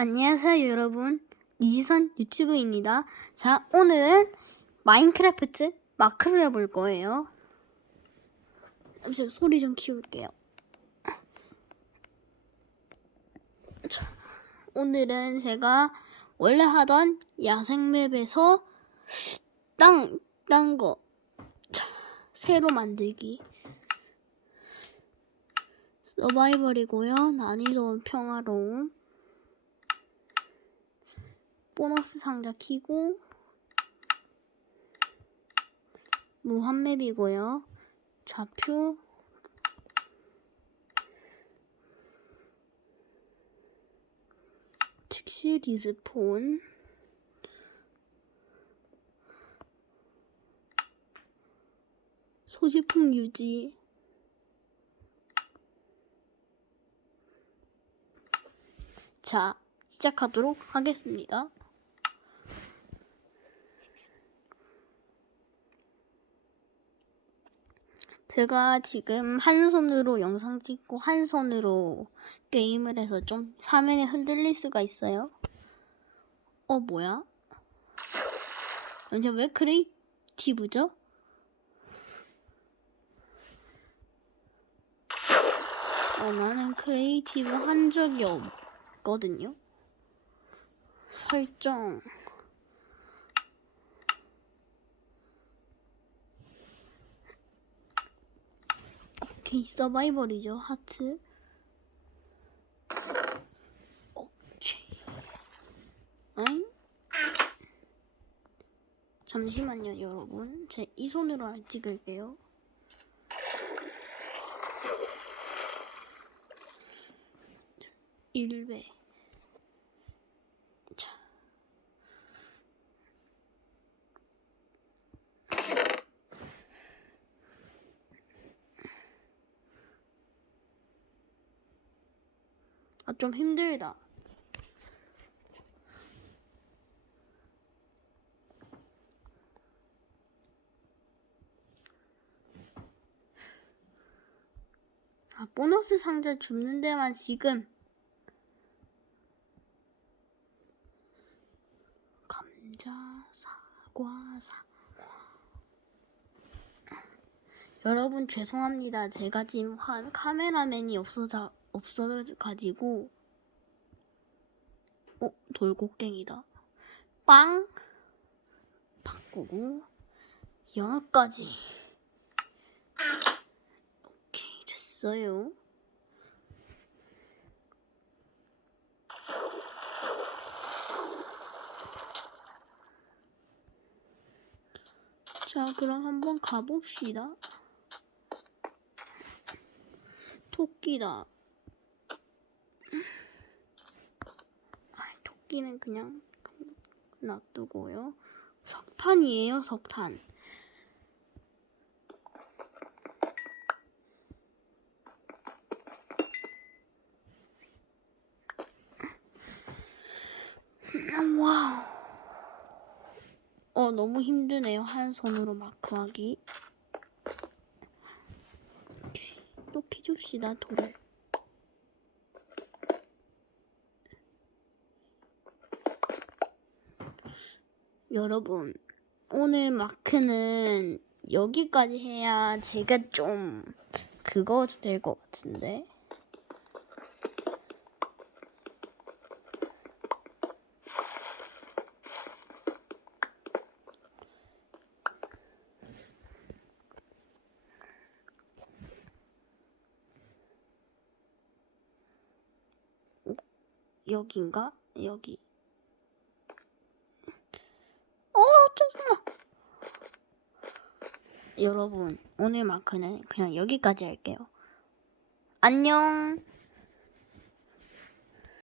안녕하세요 여러분 이지선 유튜브입니다 자 오늘은 마인크래프트 마크를 해볼 거예요 잠시만 소리 좀 키울게요 자, 오늘은 제가 원래 하던 야생맵에서 땅, 딴 거, 자, 새로 만들기. 서바이벌이고요. 난이도는 평화로움. 보너스 상자 키고 무한맵이고요. 좌표 즉시 리스폰 소지품 유지 자 시작하도록 하겠습니다. 제가 지금 한 손으로 영상 찍고 한 손으로 게임을 해서 좀 화면이 흔들릴 수가 있어요. 어, 뭐야? 완전 왜 크리에이티브죠? 어, 나는 크리에이티브 한 적이 없거든요. 설정. 오케이 서바이벌이죠 하트? 오케이. 아잉 잠시만요 여러분. 제 이 손으로 찍을게요. 일배 아, 좀 힘들다. 아, 보너스 상자 줍는 데만 지금 감자, 사과, 사과. 여러분 죄송합니다. 제가 지금 화, 카메라맨이 없어져 없어져 가지고 어 돌고갱이다. 빵 바꾸고 연어까지. 오케이 됐어요. 자, 그럼 한번 가봅시다. 토끼다. 아, 토끼는 그냥 놔두고요. 석탄이에요, 석탄. 와우. 어, 너무 힘드네요. 한 손으로 마크하기. 또 키줍시다, 돌을. 여러분, 오늘 마크는 여기까지 해야 제가 좀 그거 될 것 같은데. 여긴가? 여기. 어, 짜증나. 여러분, 오늘 마크는 그냥 여기까지 할게요. 안녕.